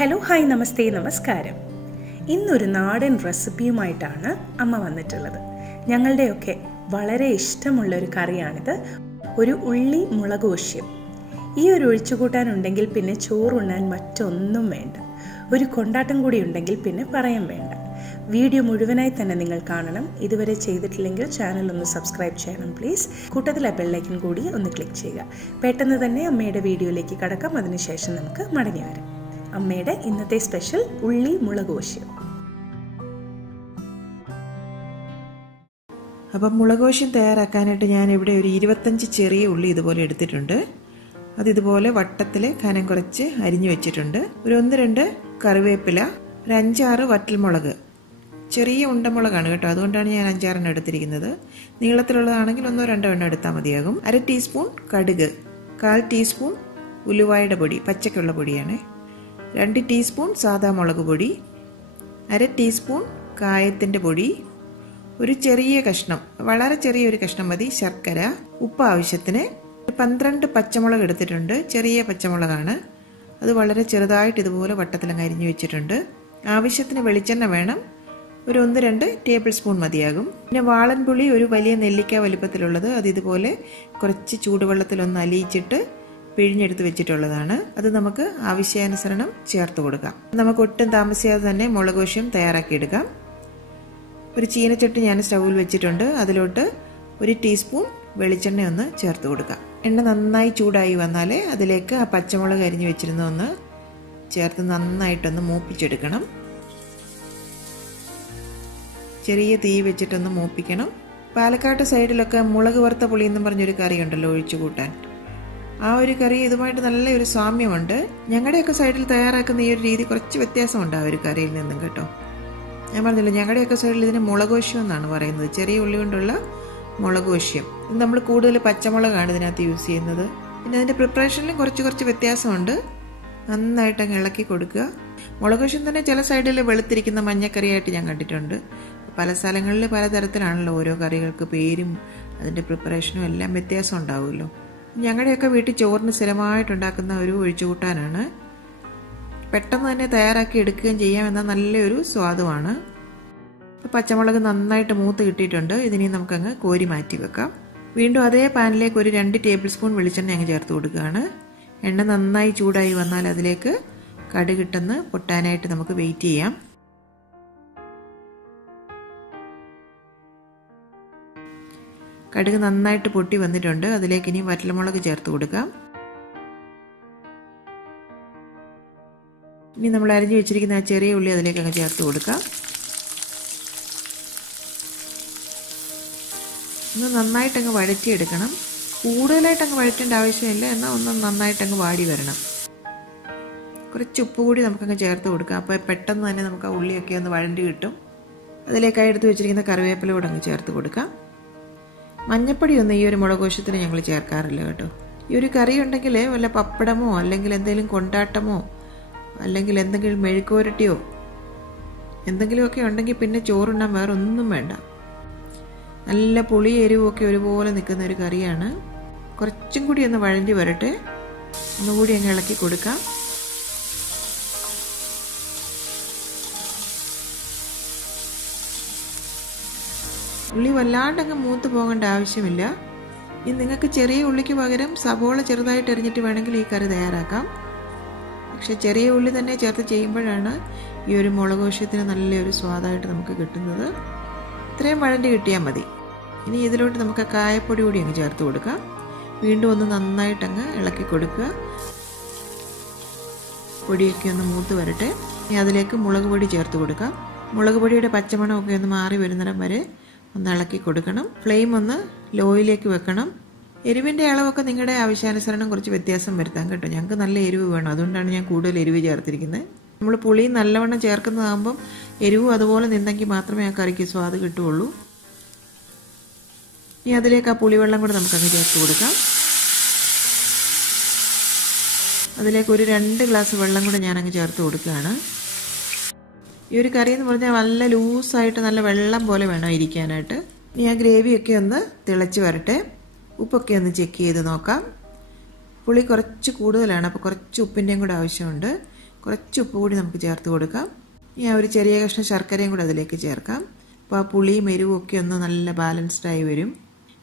Hello hi നമസ്തേ നമസ്കാരം. ഇന്നൊരു നാടൻ റെസിപ്പിയുമായിട്ടാണ് അമ്മ വന്നിട്ടുള്ളത്. ഞങ്ങളുടെയൊക്കെ വളരെ ഇഷ്ടമുള്ളൊരു കറിയാണിത്. ഒരു ഉള്ളി മുളകോശ്യം. ഈ ഒരു ഒഴിച്ചുകൂട്ടാനുണ്ടെങ്കിൽ പിന്നെ ചോറുണ്ണാൻ മറ്റൊന്നും വേണ്ട. ഒരു കൊണ്ടാട്ടം കൂടി ഉണ്ടെങ്കിൽ പിന്നെ പറയാൻ വേണ്ട. വീഡിയോ മുഴുവനായി തന്നെ നിങ്ങൾ കാണണം. ഇതുവരെ ചെയ്തിട്ടില്ലെങ്കിൽ ചാനൽ ഒന്ന് സബ്സ്ക്രൈബ് ചെയ്യണം പ്ലീസ്. കൂട്ടത്തിലെ ബെല്ലൈക്കൻ കൂടി ഒന്ന് ക്ലിക്ക് ചെയ്യുക. പെട്ടെന്ന് തന്നെ അമ്മയുടെ വീഡിയോയിലേക്ക് കടക്കാം. അതിനുശേഷം നമുക്ക് മടങ്ങി വരാം. അമ്മയുടെ ഇന്നത്തെ സ്പെഷ്യൽ ഉള്ളി മുളകോശ്യം. അപ്പം മുളകോശ്യം തയ്യാറാക്കാനായിട്ട് ഞാനിവിടെ ഒരു 25 ചെറിയ ഉള്ളി ഇതുപോലെ എടുത്തിട്ടുണ്ട്. അതിതുപോലെ വട്ടത്തിൽ കനം കുറച്ച് അരിഞ്ഞു വെച്ചിട്ടുണ്ട്. ഒരു 1-2 കറിവേപ്പില, ഒരു 5-6 വറ്റൽമുളക്. ചെറിയ ഉണ്ടമുളകാണ് കേട്ടോ, അതുകൊണ്ടാണ് ഞാൻ 5-6 എടുത്തിരിക്കുന്നത്. നീളത്തിലുള്ളതാണെങ്കിൽ 1-2 എണ്ണം എടുത്താൽ മതിയാകും. 1/2 ടീസ്പൂൺ കടുക്, 1/4 ടീസ്പൂൺ ഉലുവായുടെ പൊടി, പച്ചക്കുള്ള പൊടിയാണ്, 2 ടീസ്പൂൺ സാദാ മുളക് പൊടി, 1/2 ടീസ്പൂൺ കായത്തിൻ്റെ പൊടി, ഒരു ചെറിയ കഷ്ണം, വളരെ ചെറിയൊരു കഷ്ണം മതി, ശർക്കര, ഉപ്പ് ആവശ്യത്തിന്, 12 പച്ചമുളക് എടുത്തിട്ടുണ്ട്. ചെറിയ പച്ചമുളകാണ്, അത് വളരെ ചെറുതായിട്ട് ഇതുപോലെ വട്ടത്തിലങ്ങ് അരിഞ്ഞു വെച്ചിട്ടുണ്ട്. ആവശ്യത്തിന് വെളിച്ചെണ്ണ വേണം, ഒരു 1-2 ടേബിൾ സ്പൂൺ മതിയാകും. പിന്നെ വാളൻപുളി ഒരു വലിയ നെല്ലിക്ക വലിപ്പത്തിലുള്ളത്, അത് ഇതുപോലെ കുറച്ച് ചൂടുവെള്ളത്തിലൊന്ന് അലിയിച്ചിട്ട് പിഴിഞ്ഞെടുത്ത് വെച്ചിട്ടുള്ളതാണ്. അത് നമുക്ക് ആവശ്യാനുസരണം ചേർത്ത് കൊടുക്കാം. നമുക്ക് ഒട്ടും താമസിയാതെ തന്നെ മുളകോശ്യം തയ്യാറാക്കിയെടുക്കാം. ഒരു ചീനച്ചട്ടി ഞാൻ സ്റ്റൗവിൽ വെച്ചിട്ടുണ്ട്. അതിലോട്ട് 1 ടീസ്പൂൺ വെളിച്ചെണ്ണ ഒന്ന് ചേർത്ത് കൊടുക്കാം. എണ്ണ നന്നായി ചൂടായി വന്നാൽ അതിലേക്ക് ആ പച്ചമുളക് അരിഞ്ഞു വെച്ചിരുന്ന ഒന്ന് ചേർത്ത് നന്നായിട്ടൊന്ന് മൂപ്പിച്ചെടുക്കണം. ചെറിയ തീ വെച്ചിട്ടൊന്ന് മൂപ്പിക്കണം. പാലക്കാട് സൈഡിലൊക്കെ മുളക് വറുത്ത പുളി എന്നും പറഞ്ഞൊരു കറി ഉണ്ടല്ലോ ഒഴിച്ചു കൂട്ടാൻ. ആ ഒരു കറി ഇതുമായിട്ട് നല്ലൊരു സാമ്യമുണ്ട്. ഞങ്ങളുടെയൊക്കെ സൈഡിൽ തയ്യാറാക്കുന്ന ഈ ഒരു രീതി കുറച്ച് വ്യത്യാസമുണ്ട് ആ ഒരു കറിയിൽ നിന്നും കേട്ടോ. ഞാൻ പറഞ്ഞില്ല, ഞങ്ങളുടെയൊക്കെ സൈഡിൽ ഇതിന് മുളകോശ്യം എന്നാണ് പറയുന്നത്. ചെറിയ ഉള്ളി കൊണ്ടുള്ള മുളകോശ്യം. ഇത് നമ്മൾ കൂടുതൽ പച്ചമുളകാണ് ഇതിനകത്ത് യൂസ് ചെയ്യുന്നത്. പിന്നെ അതിൻ്റെ പ്രിപ്പറേഷനിലും കുറച്ച് വ്യത്യാസമുണ്ട്. നന്നായിട്ട് അങ്ങ് ഇളക്കി കൊടുക്കുക. മുളകോശ്യം തന്നെ ചില സൈഡിൽ വെളുത്തിരിക്കുന്ന മഞ്ഞക്കറിയായിട്ട് ഞാൻ കണ്ടിട്ടുണ്ട്. പല സ്ഥലങ്ങളിൽ പലതരത്തിലാണല്ലോ ഓരോ കറികൾക്ക് പേരും അതിൻ്റെ പ്രിപ്പറേഷനും എല്ലാം വ്യത്യാസം ഉണ്ടാവുമല്ലോ. ഞങ്ങളുടെയൊക്കെ വീട്ടിൽ ചോറിന് സ്ഥിരമായിട്ടുണ്ടാക്കുന്ന ഒരു ഒഴിച്ചുകൂട്ടാനാണ്. പെട്ടെന്ന് തന്നെ തയ്യാറാക്കി എടുക്കുകയും ചെയ്യാമെന്ന നല്ലൊരു സ്വാദുമാണ്. പച്ചമുളക് നന്നായിട്ട് മൂത്ത് കിട്ടിയിട്ടുണ്ട്. ഇതിനെ നമുക്കങ്ങ് കോരി മാറ്റി വെക്കാം. വീണ്ടും അതേ പാനിലേക്ക് ഒരു 2 ടേബിൾ സ്പൂൺ വെളിച്ചെണ്ണ അങ്ങ് ചേർത്ത് കൊടുക്കുകയാണ്. എണ്ണ നന്നായി ചൂടായി വന്നാൽ അതിലേക്ക് കടുകിട്ടെന്ന് പൊട്ടാനായിട്ട് നമുക്ക് വെയിറ്റ് ചെയ്യാം. കടുക് നന്നായിട്ട് പൊട്ടി വന്നിട്ടുണ്ട്. അതിലേക്ക് ഇനി വറ്റൽമുളക് ചേർത്ത് കൊടുക്കാം. ഇനി നമ്മൾ അരിഞ്ഞു വെച്ചിരിക്കുന്ന ആ ചെറിയ ഉള്ളി അതിലേക്ക് അങ്ങ് ചേർത്ത് കൊടുക്കാം. ഒന്ന് നന്നായിട്ടങ്ങ് വഴറ്റിയെടുക്കണം. കൂടുതലായിട്ടങ്ങ് വഴറ്റേണ്ട ആവശ്യമില്ല, എന്നാൽ ഒന്ന് നന്നായിട്ടങ്ങ് വാടി വരണം. കുറച്ച് ഉപ്പ് കൂടി നമുക്കങ്ങ് ചേർത്ത് കൊടുക്കാം. അപ്പോൾ പെട്ടെന്ന് തന്നെ നമുക്ക് ആ ഉള്ളിയൊക്കെ ഒന്ന് വഴണ്ടി കിട്ടും. അതിലേക്കായി എടുത്ത് വെച്ചിരിക്കുന്ന കറിവേപ്പില കൂടെ അങ്ങ് ചേർത്ത് കൊടുക്കാം. മഞ്ഞപ്പൊടിയൊന്നും ഈ ഒരു മുളകോശ്യത്തിന് ഞങ്ങൾ ചേർക്കാറില്ല കേട്ടോ. ഈ ഒരു കറി ഉണ്ടെങ്കിൽ വല്ല പപ്പടമോ അല്ലെങ്കിൽ എന്തെങ്കിലും കൊണ്ടാട്ടമോ അല്ലെങ്കിൽ എന്തെങ്കിലും മെഴുക്ക് പുരട്ടിയോ എന്തെങ്കിലുമൊക്കെ ഉണ്ടെങ്കിൽ പിന്നെ ചോറുണ്ണാൻ വേറെ ഒന്നും വേണ്ട. നല്ല പുളി എരിവൊക്കെ ഒരുപോലെ നിൽക്കുന്ന ഒരു കറിയാണ്. കുറച്ചും കൂടി ഒന്ന് വഴണ്ടി വരട്ടെ. ഒന്നുകൂടി അങ്ങ് ഇളക്കി കൊടുക്കാം. ഉള്ളി വല്ലാണ്ടങ്ങ് മൂത്ത് പോകേണ്ട ആവശ്യമില്ല. ഇനി നിങ്ങൾക്ക് ചെറിയ ഉള്ളിക്ക് പകരം സവോള ചെറുതായിട്ട് എറിഞ്ഞിട്ട് വേണമെങ്കിൽ ഈ കറി തയ്യാറാക്കാം. പക്ഷെ ചെറിയ ഉള്ളി തന്നെ ചേർത്ത് ചെയ്യുമ്പോഴാണ് ഈ ഒരു മുളകോശ്യത്തിന് നല്ലൊരു സ്വാദായിട്ട് നമുക്ക് കിട്ടുന്നത്. ഇത്രയും വഴണ്ടി കിട്ടിയാൽ മതി. ഇനി ഇതിലോട്ട് നമുക്ക് കായപ്പൊടി കൂടി അങ്ങ് ചേർത്ത് കൊടുക്കാം. വീണ്ടും ഒന്ന് നന്നായിട്ടങ്ങ് ഇളക്കി കൊടുക്കുക. പൊടിയൊക്കെ ഒന്ന് മൂത്ത് വരട്ടെ. ഇനി അതിലേക്ക് മുളക് പൊടി ചേർത്ത് കൊടുക്കാം. മുളക് പൊടിയുടെ പച്ചമണമൊക്കെ ഒന്ന് മാറി വരുന്നിടം വരെ ഒന്ന് ഇളക്കി കൊടുക്കണം. ഫ്ലെയിം ഒന്ന് ലോയിലേക്ക് വെക്കണം. എരിവിൻ്റെ അളവൊക്കെ നിങ്ങളുടെ ആവശ്യാനുസരണം കുറച്ച് വ്യത്യാസം വരുത്താം കേട്ടോ. ഞങ്ങൾക്ക് നല്ല എരിവ് വേണം, അതുകൊണ്ടാണ് ഞാൻ കൂടുതൽ എരിവ് ചേർത്തിരിക്കുന്നത്. നമ്മൾ പുളി നല്ലവണ്ണം ചേർക്കുന്നതാകുമ്പം എരിവും അതുപോലെ നിന്നെങ്കിൽ മാത്രമേ ആ കറിക്ക് സ്വാദ് കിട്ടുകയുള്ളൂ. ഇനി അതിലേക്ക് ആ പുളിവെള്ളം കൂടെ നമുക്കങ്ങ് ചേർത്ത് കൊടുക്കാം. അതിലേക്ക് ഒരു 2 ഗ്ലാസ് വെള്ളം കൂടെ ഞാനങ്ങ് ചേർത്ത് കൊടുക്കുകയാണ്. ഈ ഒരു കറി എന്ന് പറഞ്ഞാൽ നല്ല ലൂസായിട്ട് നല്ല വെള്ളം പോലെ വേണം ഇരിക്കാനായിട്ട്. ഇനി ആ ഗ്രേവിയൊക്കെ ഒന്ന് തിളച്ച് വരട്ടെ. ഉപ്പൊക്കെ ഒന്ന് ചെക്ക് ചെയ്ത് നോക്കാം. പുളി കുറച്ച് കൂടുതലാണ്, അപ്പോൾ കുറച്ച് ഉപ്പിൻ്റെയും കൂടെ ആവശ്യമുണ്ട്. കുറച്ച് ഉപ്പ് കൂടി നമുക്ക് ചേർത്ത് കൊടുക്കാം. ഇനി ഒരു ചെറിയ കഷ്ണം ശർക്കരയും കൂടി അതിലേക്ക് ചേർക്കാം. അപ്പോൾ ആ പുളിയും എരിവും ഒക്കെ ഒന്ന് നല്ല ബാലൻസ്ഡായി വരും.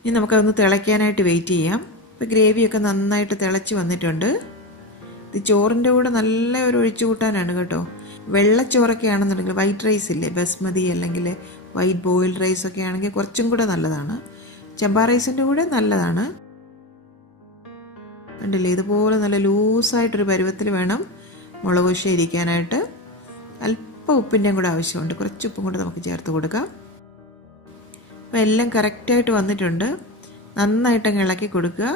ഇനി നമുക്കതൊന്ന് തിളയ്ക്കാനായിട്ട് വെയിറ്റ് ചെയ്യാം. ഇപ്പോൾ ഗ്രേവിയൊക്കെ നന്നായിട്ട് തിളച്ച് വന്നിട്ടുണ്ട്. ഇത് ചോറിൻ്റെ കൂടെ നല്ല ഒരു ഒഴിച്ചു കൂട്ടാനാണ് കേട്ടോ. വെള്ളച്ചോറൊക്കെ ആണെന്നുണ്ടെങ്കിൽ വൈറ്റ് റൈസ് ഇല്ലേ, ബസ്മതി അല്ലെങ്കിൽ വൈറ്റ് ബോയിൽഡ് റൈസ് ഒക്കെ ആണെങ്കിൽ കുറച്ചും കൂടെ നല്ലതാണ്. ചമ്പാ റൈസിൻ്റെ കൂടെ നല്ലതാണ്. കണ്ടില്ലേ, ഇതുപോലെ നല്ല ലൂസായിട്ടൊരു പരുവത്തിൽ വേണം മുളകുശ ഇരിക്കാനായിട്ട്. അല്പം ഉപ്പിൻ്റെയും കൂടെ ആവശ്യമുണ്ട്. കുറച്ച് ഉപ്പും കൂടെ നമുക്ക് ചേർത്ത് കൊടുക്കാം. അപ്പോൾ എല്ലാം കറക്റ്റായിട്ട് വന്നിട്ടുണ്ട്. നന്നായിട്ടങ്ങ് ഇളക്കി കൊടുക്കുക.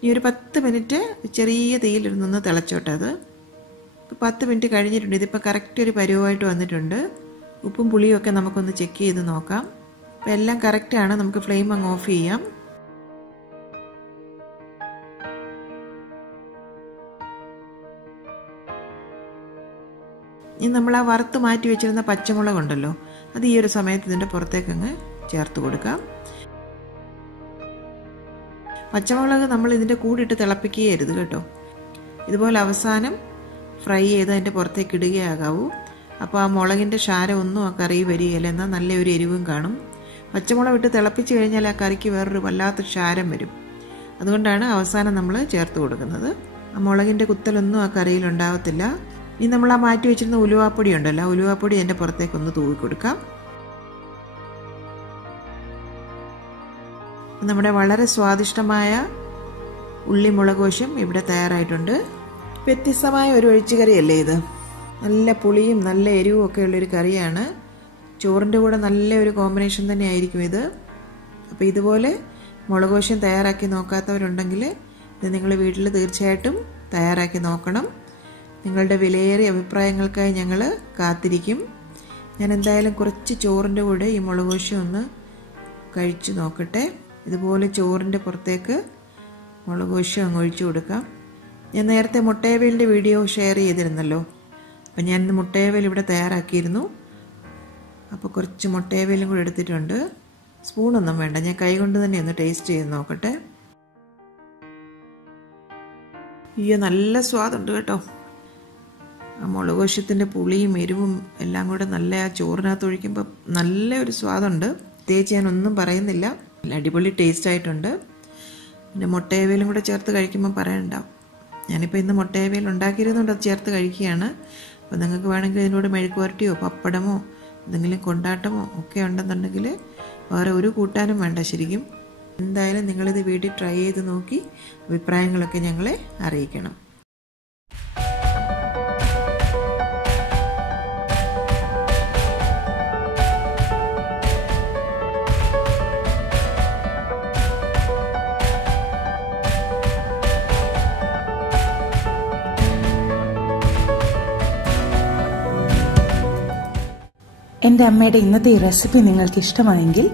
ഇനി ഒരു 10 മിനിറ്റ് ചെറിയ തീയിലിരുന്നൊന്ന് തിളച്ചോട്ടെ. അത് ഇപ്പോൾ 10 മിനിറ്റ് കഴിഞ്ഞിട്ടുണ്ട്. ഇതിപ്പോൾ കറക്റ്റ് ഒരു പരുവമായിട്ട് വന്നിട്ടുണ്ട്. ഉപ്പും പുളിയും ഒക്കെ നമുക്കൊന്ന് ചെക്ക് ചെയ്ത് നോക്കാം. അപ്പോൾ എല്ലാം കറക്റ്റാണ്. നമുക്ക് ഫ്ലെയിം അങ്ങ് ഓഫ് ചെയ്യാം. ഇനി നമ്മൾ ആ വറുത്ത് മാറ്റി വെച്ചിരുന്ന പച്ചമുളക് ഉണ്ടല്ലോ, അത് ഈ ഒരു സമയത്ത് ഇതിൻ്റെ പുറത്തേക്കങ്ങ് ചേർത്ത് കൊടുക്കാം. പച്ചമുളക് നമ്മൾ ഇതിൻ്റെ കൂടിയിട്ട് തിളപ്പിക്കുകയരുത് കേട്ടോ. ഇതുപോലെ അവസാനം ഫ്രൈ ചെയ്ത് അതിൻ്റെ പുറത്തേക്ക് ഇടുകയാകാവൂ. അപ്പോൾ ആ മുളകിൻ്റെ ക്ഷാരം ഒന്നും ആ കറി വരികയില്ല. എന്നാൽ നല്ലൊരു എരിവും കാണും. പച്ചമുളക് ഇട്ട് തിളപ്പിച്ച് കഴിഞ്ഞാൽ ആ കറിക്ക് വേറൊരു വല്ലാത്തൊരു ക്ഷാരം വരും. അതുകൊണ്ടാണ് അവസാനം നമ്മൾ ചേർത്ത് കൊടുക്കുന്നത്. ആ മുളകിൻ്റെ കുത്തലൊന്നും ആ കറിയിൽ ഉണ്ടാവത്തില്ല. ഇനി നമ്മൾ ആ മാറ്റി വെച്ചിരുന്ന ഉലുവാപ്പൊടി ഉണ്ടല്ലോ, ആ ഉലുവാപ്പൊടി അതിൻ്റെ പുറത്തേക്കൊന്ന് തൂവി കൊടുക്കാം. നമ്മുടെ വളരെ സ്വാദിഷ്ടമായ ഉള്ളി മുളകോശ്യം ഇവിടെ തയ്യാറായിട്ടുണ്ട്. വ്യത്യസ്തമായ ഒരു ഒഴിച്ചുകറിയല്ലേ ഇത്. നല്ല പുളിയും നല്ല എരിവും ഒക്കെ ഉള്ളൊരു കറിയാണ്. ചോറിൻ്റെ കൂടെ നല്ല ഒരു കോമ്പിനേഷൻ തന്നെ ആയിരിക്കും ഇത്. അപ്പോൾ ഇതുപോലെ മുളകോശ്യം തയ്യാറാക്കി നോക്കാത്തവരുണ്ടെങ്കിൽ ഇത് നിങ്ങൾ വീട്ടിൽ തീർച്ചയായിട്ടും തയ്യാറാക്കി നോക്കണം. നിങ്ങളുടെ വിലയേറിയ അഭിപ്രായങ്ങൾക്കായി ഞങ്ങൾ കാത്തിരിക്കും. ഞാൻ എന്തായാലും കുറച്ച് ചോറിൻ്റെ കൂടെ ഈ മുളകോശ്യം ഒന്ന് കഴിച്ചു നോക്കട്ടെ. ഇതുപോലെ ചോറിൻ്റെ പുറത്തേക്ക് മുളകോശ്യം അങ്ങ് ഒഴിച്ചു കൊടുക്കാം. ഞാൻ നേരത്തെ മുട്ടയവേലിൻ്റെ വീഡിയോ ഷെയർ ചെയ്തിരുന്നല്ലോ. അപ്പം ഞാൻ ഇന്ന് മുട്ടയവേൽ ഇവിടെ തയ്യാറാക്കിയിരുന്നു. അപ്പോൾ കുറച്ച് മുട്ടയവേലും കൂടെ എടുത്തിട്ടുണ്ട്. സ്പൂണൊന്നും വേണ്ട, ഞാൻ കൈ കൊണ്ട് തന്നെ ഒന്ന് ടേസ്റ്റ് ചെയ്ത് നോക്കട്ടെ. അയ്യോ, നല്ല സ്വാദുണ്ട് കേട്ടോ. ആ മുളകോശ്യത്തിൻ്റെ പുളിയും എരിവും എല്ലാം കൂടെ നല്ല ആ ചോറിനകത്ത് ഒഴിക്കുമ്പോൾ നല്ല ഒരു സ്വാദുണ്ട്. പ്രത്യേകിച്ച് ഞാനൊന്നും പറയുന്നില്ല, അടിപൊളി ടേസ്റ്റ് ആയിട്ടുണ്ട്. പിന്നെ മുട്ടയവേലും കൂടെ ചേർത്ത് കഴിക്കുമ്പോൾ പറയണ്ടാവും. ഞാനിപ്പോൾ ഇന്ന് മുട്ടയവേൽ ഉണ്ടാക്കിയിരുന്നുകൊണ്ട് അത് ചേർത്ത് കഴിക്കുകയാണ്. അപ്പോൾ നിങ്ങൾക്ക് വേണമെങ്കിൽ ഇതിനോട് മെഴുക്ക് പുരട്ടിയോ പപ്പടമോ എന്തെങ്കിലും കൊണ്ടാട്ടമോ ഒക്കെ ഉണ്ടെന്നുണ്ടെങ്കിൽ വേറെ ഒരു കൂട്ടാനും വേണ്ട ശരിക്കും. എന്തായാലും നിങ്ങളിത് വീട്ടിൽ ട്രൈ ചെയ്ത് നോക്കി അഭിപ്രായങ്ങളൊക്കെ ഞങ്ങളെ അറിയിക്കണം. എൻ്റെ അമ്മയുടെ ഇന്നത്തെ ഈ റെസിപ്പി നിങ്ങൾക്ക് ഇഷ്ടമായെങ്കിൽ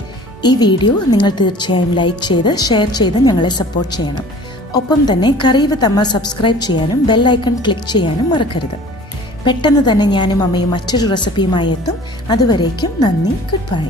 ഈ വീഡിയോ നിങ്ങൾ തീർച്ചയായും ലൈക്ക് ചെയ്ത് ഷെയർ ചെയ്ത് ഞങ്ങളെ സപ്പോർട്ട് ചെയ്യണം. ഒപ്പം തന്നെ കറി വിത്ത് അമ്മ സബ്സ്ക്രൈബ് ചെയ്യാനും ബെൽ ഐക്കൺ ക്ലിക്ക് ചെയ്യാനും മറക്കരുത്. പെട്ടെന്ന് തന്നെ ഞാനും അമ്മയും മറ്റൊരു റെസിപ്പിയുമായി എത്തും. അതുവരേക്കും നന്ദി. Good bye.